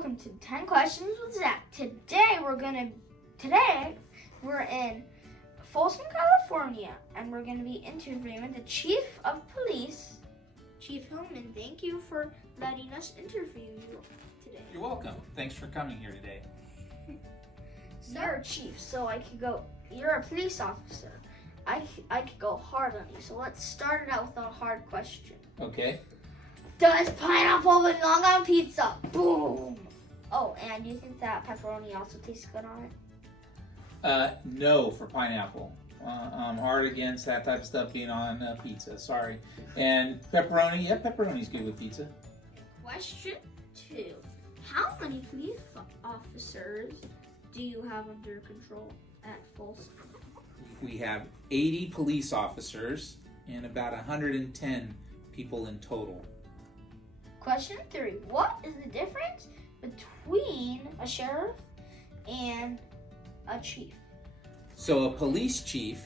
welcome to 10 Questions with Zach. Today we're in Folsom, California, and we're going to be interviewing the Chief of Police, Chief Hillman. Thank you for letting us interview you today. You're welcome. Thanks for coming here today. You're a chief, so you're a police officer. I could go hard on you, so let's start it out with a hard question. Okay. Does pineapple belong on pizza? Boom! Oh, and do you think that pepperoni also tastes good on it? No for pineapple. I'm hard against that type of stuff being on pizza. Sorry. And pepperoni, yeah, pepperoni's good with pizza. Question 2. How many police officers do you have under control at Folsom? We have 80 police officers and about 110 people in total. Question 3. What is the difference between a sheriff and a chief? So a police chief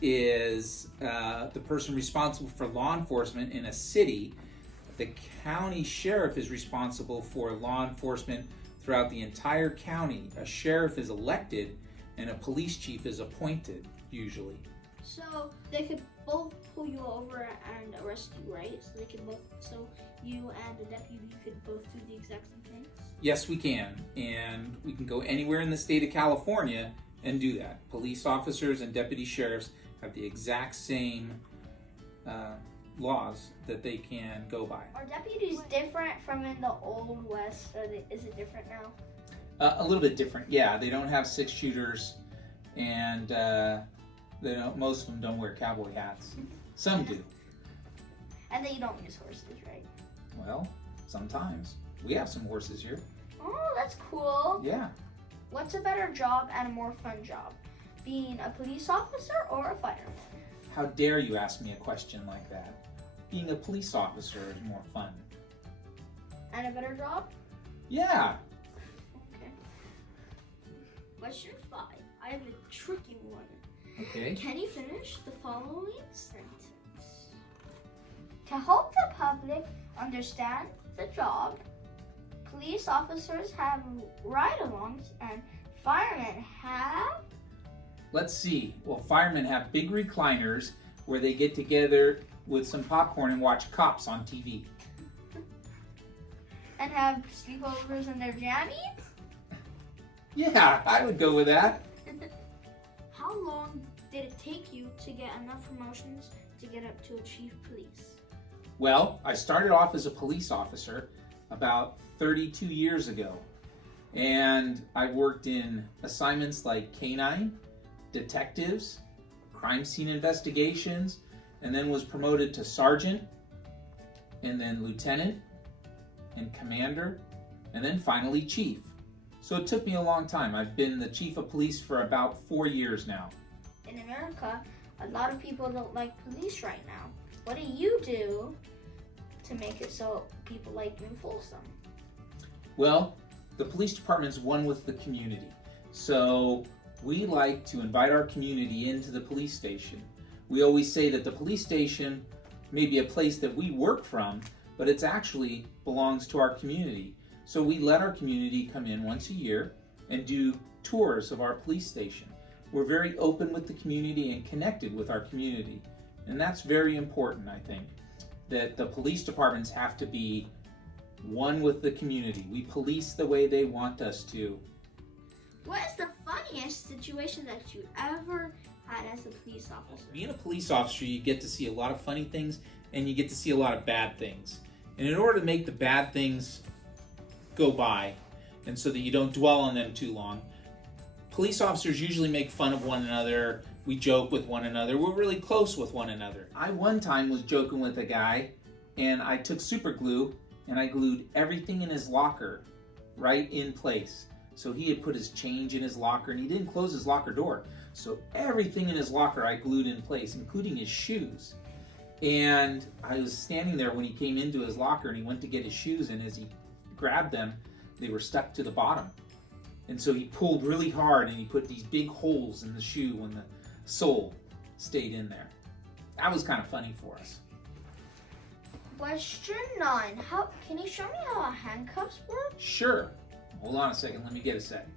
is the person responsible for law enforcement in a city. The county sheriff is responsible for law enforcement throughout the entire county. A sheriff is elected and a police chief is appointed, usually. So they could both pull you over and arrest you, right? So you and the deputy could both do the exact same thing? Yes, we can. And we can go anywhere in the state of California and do that. Police officers and deputy sheriffs have the exact same laws that they can go by. Are deputies different from in the Old West? Is it different now? A little bit different, yeah. They don't have 6-shooters, and most of them don't wear cowboy hats. Some do. And they don't use horses, right? Well, sometimes. We have some horses here. Oh, that's cool. Yeah. What's a better job and a more fun job? Being a police officer or a fireman? How dare you ask me a question like that? Being a police officer is more fun. And a better job? Yeah. Okay. Question 5. I have a tricky one. Okay. Can you finish the following sentence? To help the public understand the job, police officers have ride-alongs and firemen have... Let's see. Well, firemen have big recliners where they get together with some popcorn and watch cops on TV. And have sleepovers in their jammies? Yeah, I would go with that. How long did it take you to get enough promotions to get up to a chief police? Well, I started off as a police officer about 32 years ago. And I worked in assignments like canine, detectives, crime scene investigations, and then was promoted to sergeant, and then lieutenant, and commander, and then finally chief. So it took me a long time. I've been the chief of police for about 4 years now. In America, a lot of people don't like police right now. What do you do to make it so people like you in Folsom? Well, the police department's one with the community. So we like to invite our community into the police station. We always say that the police station may be a place that we work from, but it actually belongs to our community. So we let our community come in once a year and do tours of our police station. We're very open with the community and connected with our community. And that's very important, I think, that the police departments have to be one with the community. We police the way they want us to. What is the funniest situation that you ever had as a police officer? Being a police officer, you get to see a lot of funny things and you get to see a lot of bad things. And in order to make the bad things go by, and so that you don't dwell on them too long, police officers usually make fun of one another. We joke with one another. We're really close with one another. I one time was joking with a guy, and I took super glue and I glued everything in his locker right in place. So he had put his change in his locker and he didn't close his locker door. So everything in his locker I glued in place, including his shoes. And I was standing there when he came into his locker and he went to get his shoes, and as he grabbed them, they were stuck to the bottom. And so he pulled really hard and he put these big holes in the shoe when the sole stayed in there. That was kind of funny for us. Question 9. Can you show me how handcuffs work? Sure. Hold on a second. Let me get a set.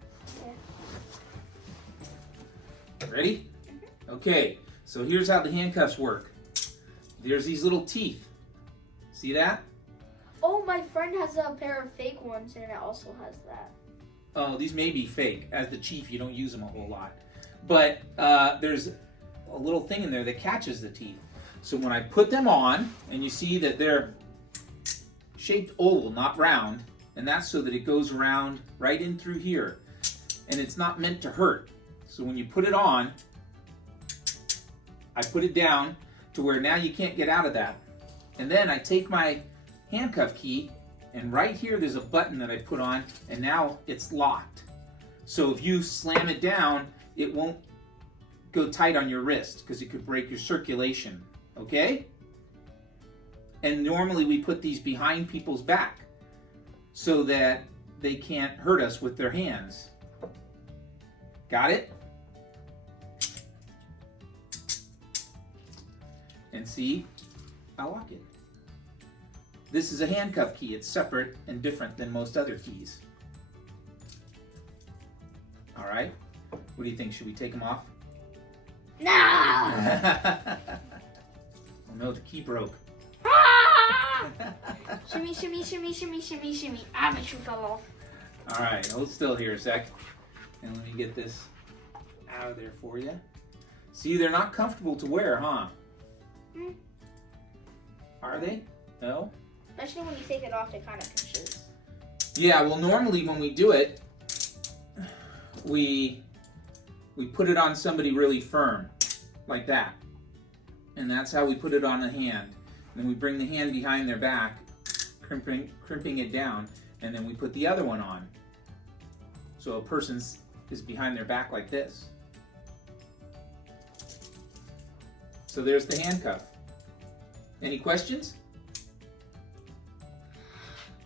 Yeah. Ready? Okay. So here's how the handcuffs work. There's these little teeth. See that? Oh, my friend has a pair of fake ones, and it also has that. Oh, these may be fake. As the chief, you don't use them a whole lot. But there's a little thing in there that catches the teeth. So when I put them on, and you see that they're shaped oval, not round, and that's so that it goes around right in through here. And it's not meant to hurt. So when you put it on, I put it down to where now you can't get out of that. And then I take my handcuff key, and right here there's a button that I put on, and now it's locked. So if you slam it down, it won't go tight on your wrist because it could break your circulation, okay? And normally we put these behind people's back so that they can't hurt us with their hands. Got it? And see, I lock it. This is a handcuff key. It's separate and different than most other keys. All right. What do you think? Should we take them off? No! Oh no, the key broke. Ah! Shimmy, shimmy, shimmy, shimmy, shimmy, shimmy. Ah, my shoe fell off. All right, hold still here a sec. And let me get this out of there for you. See, they're not comfortable to wear, huh? Are they? No? Especially when you take it off, it kind of pinches. Yeah, well, normally when we do it, we put it on somebody really firm, like that. And that's how we put it on the hand. And then we bring the hand behind their back, crimping it down, and then we put the other one on. So a person is behind their back like this. So there's the handcuff. Any questions?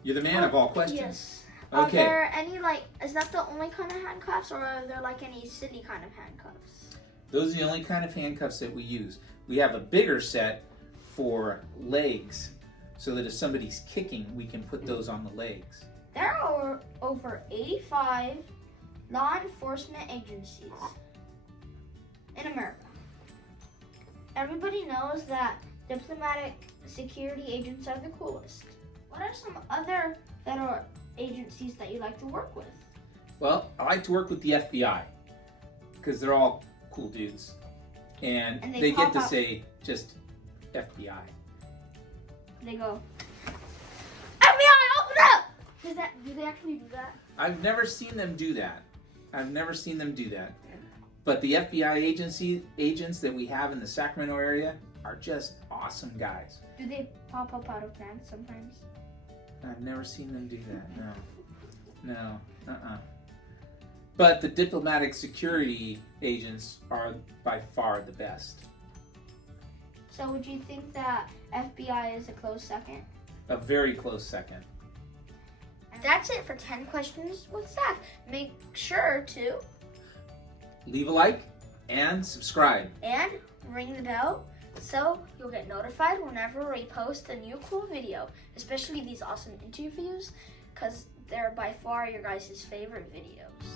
You're the man of all questions. Yes. Okay. Are there any, is that the only kind of handcuffs, or are there, any city kind of handcuffs? Those are the only kind of handcuffs that we use. We have a bigger set for legs, so that if somebody's kicking, we can put those on the legs. There are over 85 law enforcement agencies in America. Everybody knows that diplomatic security agents are the coolest. What are some other federal agencies that you like to work with? Well, I like to work with the FBI because they're all cool dudes, and they get to say just FBI. They go, FBI, open up! Do they actually do that? I've never seen them do that. But the FBI agents that we have in the Sacramento area are just awesome guys. Do they pop up out of pants sometimes? I've never seen them do that. No. But the diplomatic security agents are by far the best. So would you think that FBI is a close second? A very close second. And that's it for 10 questions with Zach. Make sure to leave a like and subscribe. And ring the bell so you'll get notified whenever we post a new cool video, especially these awesome interviews, because they're by far your guys' favorite videos.